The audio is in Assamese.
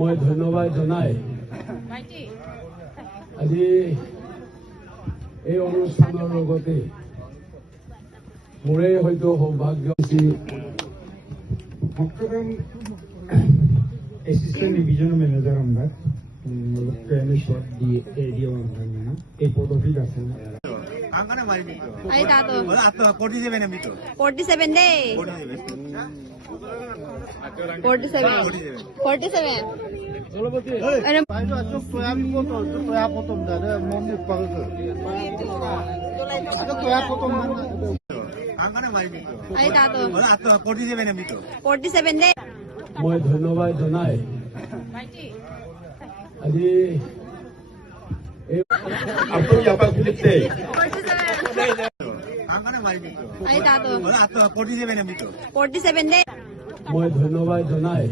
মই ধন্যবাদ জনাই আজি এই অনুষ্ঠানৰ লগতে মোৰে হয়তো সৌভাগ্য ভক্তগণ অ্যাসিস্ট্যান্ট ডিভিশন ম্যানেজার আমরা ট্রেনে শট দিয়ে এরিয়া আমরা এই পদবীত আছে Ay, tato. 47 mito. 47 day. 47. 47. Ano? Tayo ato soyabi poto, soya potom da moni pagka. Ato soya potom man. Ay, tato. 47 mito. 47 day. মই ধন্যবাদ জনাই আজি এই আপনি আবার বলতে 47. Ay, tato. 47 mito. 47 day. মই ধন্যবাদ জনাই